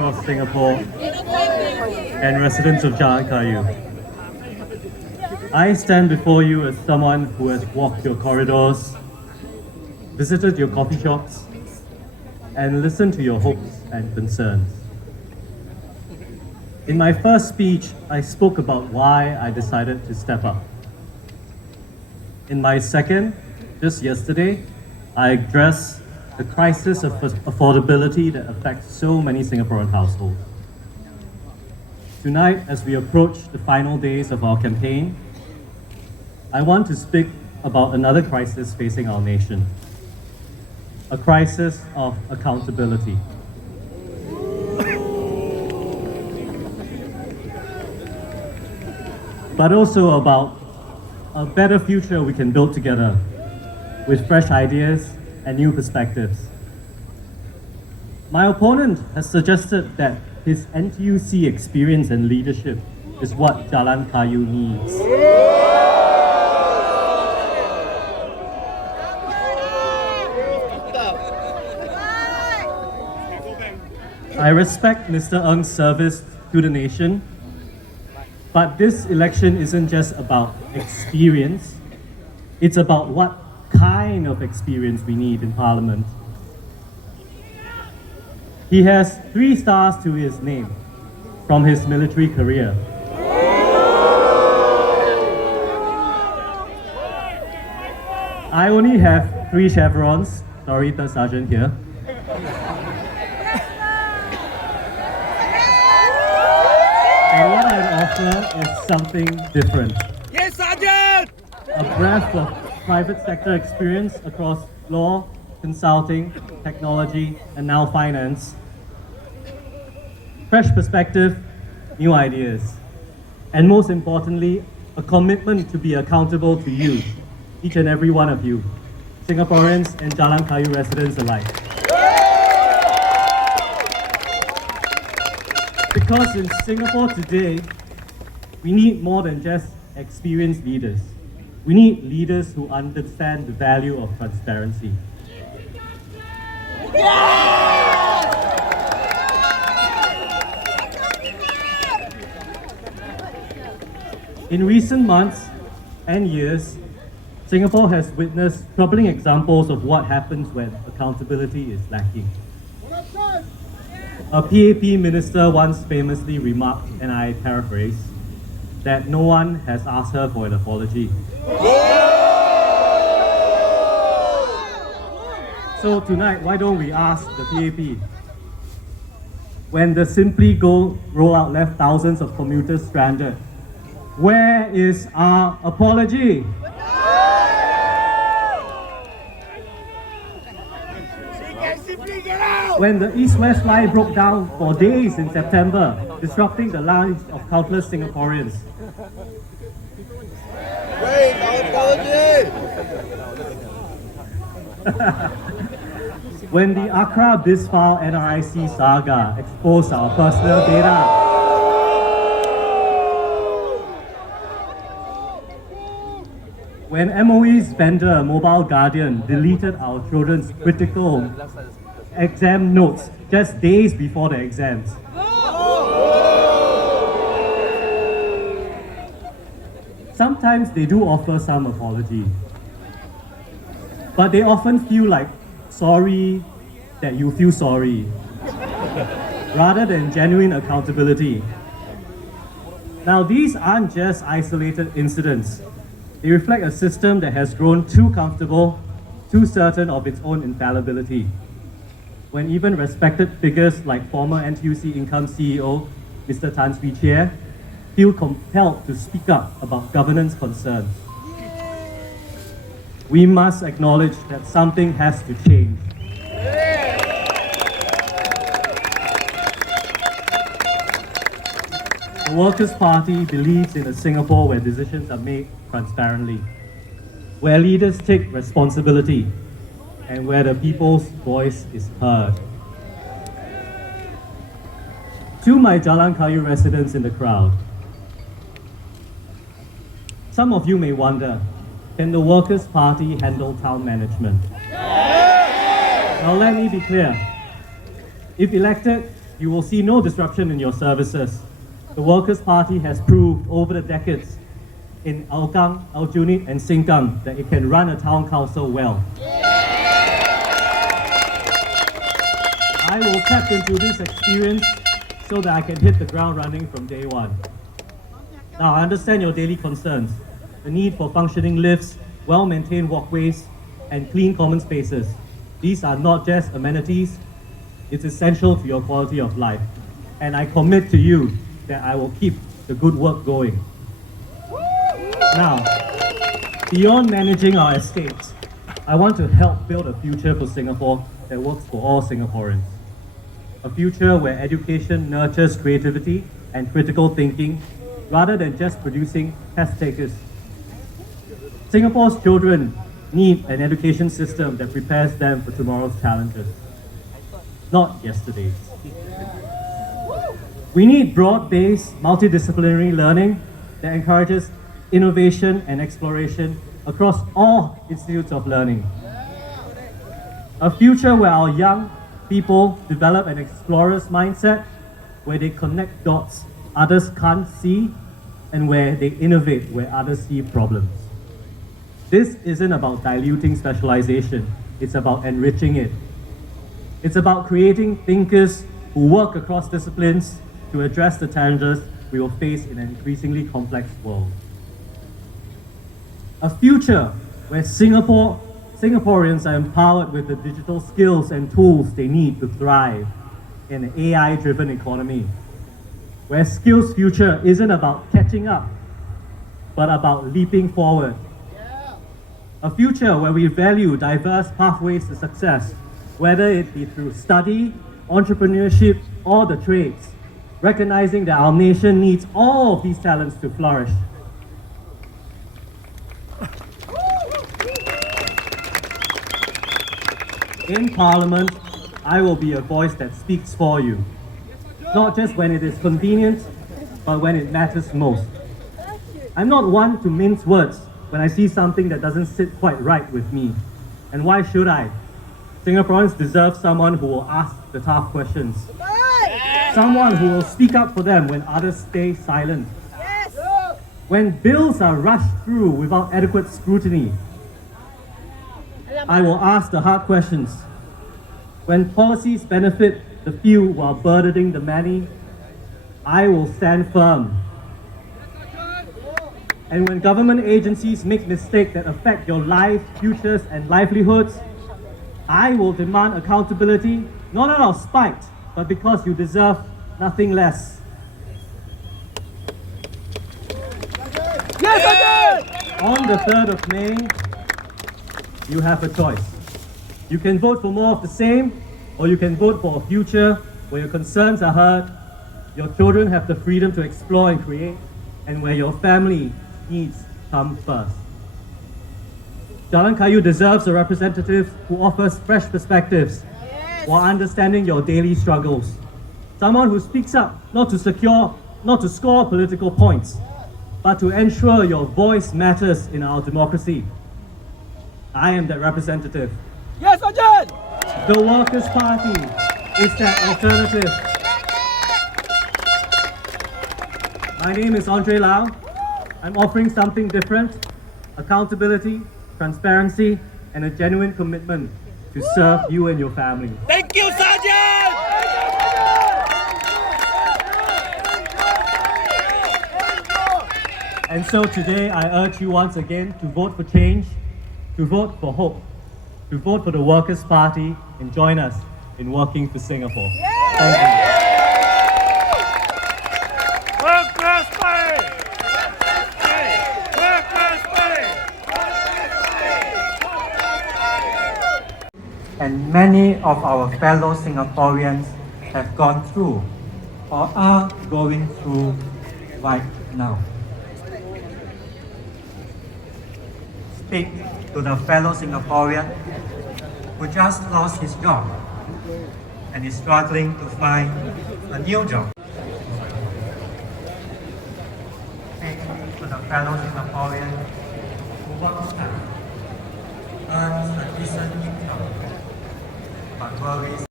across Singapore and residents of Jalan Kayu. I stand before you as someone who has walked your corridors, visited your coffee shops, and listened to your hopes and concerns. In my first speech, I spoke about why I decided to step up. In my second, just yesterday, I addressed the crisis of affordability that affects so many Singaporean households. Tonight, as we approach the final days of our campaign, I want to speak about another crisis facing our nation, a crisis of accountability. But also about a better future we can build together with fresh ideas and new perspectives. My opponent has suggested that his NTUC experience and leadership is what Jalan Kayu needs. I respect Mr. Ng's service to the nation, but this election isn't just about experience, it's about what kind of experience we need in Parliament. He has 3 stars to his name from his military career. I only have 3 chevrons, sorry, Third Sergeant here. And what I'd offer is something different. Yes, Sergeant! A breadth of private sector experience across law, consulting, technology, and now finance. Fresh perspective, new ideas. And most importantly, a commitment to be accountable to you, each and every one of you, Singaporeans and Jalan Kayu residents alike. Because in Singapore today, we need more than just experienced leaders. We need leaders who understand the value of transparency. In recent months and years, Singapore has witnessed troubling examples of what happens when accountability is lacking. A PAP minister once famously remarked, and I paraphrase, that no one has asked her for an apology. So tonight, why don't we ask the PAP? When the Simply Go rollout left thousands of commuters stranded, where is our apology? When the East-West line broke down for days in September, disrupting the lives of countless Singaporeans. Wait, our apology! When the Accra Bisfile NRIC saga exposed our personal data. When MOE's vendor Mobile Guardian deleted our children's critical exam notes just days before the exams. Sometimes they do offer some apology, but they often feel like sorry that you feel sorry, rather than genuine accountability. Now, these aren't just isolated incidents. They reflect a system that has grown too comfortable, too certain of its own infallibility. When even respected figures like former NTUC Income CEO, Mr. Tan Swee Chia, feel compelled to speak up about governance concerns. We must acknowledge that something has to change. The Workers' Party believes in a Singapore where decisions are made transparently, where leaders take responsibility, and where the people's voice is heard. To my Jalan Kayu residents in the crowd, some of you may wonder, can the Workers' Party handle town management? Now let me be clear. If elected, you will see no disruption in your services. The Workers' Party has proved over the decades in Hougang, Aljunied and Sengkang that it can run a town council well. I will tap into this experience so that I can hit the ground running from day one. Now, I understand your daily concerns, the need for functioning lifts, well-maintained walkways, and clean common spaces. These are not just amenities, it's essential to your quality of life. And I commit to you that I will keep the good work going. Now, beyond managing our estates, I want to help build a future for Singapore that works for all Singaporeans. A future where education nurtures creativity and critical thinking rather than just producing test takers. Singapore's children need an education system that prepares them for tomorrow's challenges, not yesterday's. We need broad-based, multidisciplinary learning that encourages innovation and exploration across all institutes of learning. A future where our young people develop an explorer's mindset, where they connect dots others can't see, and where they innovate where others see problems. This isn't about diluting specialization, it's about enriching it. It's about creating thinkers who work across disciplines to address the challenges we will face in an increasingly complex world. A future where Singaporeans are empowered with the digital skills and tools they need to thrive in an AI-driven economy, where skills future isn't about catching up, but about leaping forward. A future where we value diverse pathways to success, whether it be through study, entrepreneurship, or the trades, recognizing that our nation needs all of these talents to flourish. In Parliament, I will be a voice that speaks for you, not just when it is convenient, but when it matters most. I'm not one to mince words when I see something that doesn't sit quite right with me. And why should I? Singaporeans deserve someone who will ask the tough questions. Someone who will speak up for them when others stay silent. When bills are rushed through without adequate scrutiny, I will ask the hard questions. When policies benefit the few while burdening the many, I will stand firm. And when government agencies make mistakes that affect your life, futures, and livelihoods, I will demand accountability, not out of spite, but because you deserve nothing less. On the 3rd of May, you have a choice. You can vote for more of the same, or you can vote for a future where your concerns are heard, your children have the freedom to explore and create, and where your family needs come first. Jalan Kayu deserves a representative who offers fresh perspectives while understanding your daily struggles. Someone who speaks up not to score political points, but to ensure your voice matters in our democracy. I am that representative. Yes, Sergeant! The Workers' Party is that alternative. My name is Andre Lau. I'm offering something different: accountability, transparency, and a genuine commitment to serve you and your family. Thank you, Sergeant! And so today I urge you once again to vote for change, to vote for hope, to vote for the Workers' Party and join us in working for Singapore. Thank you. Workers' Party! Workers' Party! And many of our fellow Singaporeans have gone through or are going through right now. Speak to the fellow Singaporean who just lost his job and is struggling to find a new job. Speak to the fellow Singaporean who works hard, earns a decent income, but worries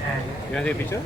and You want to take a picture?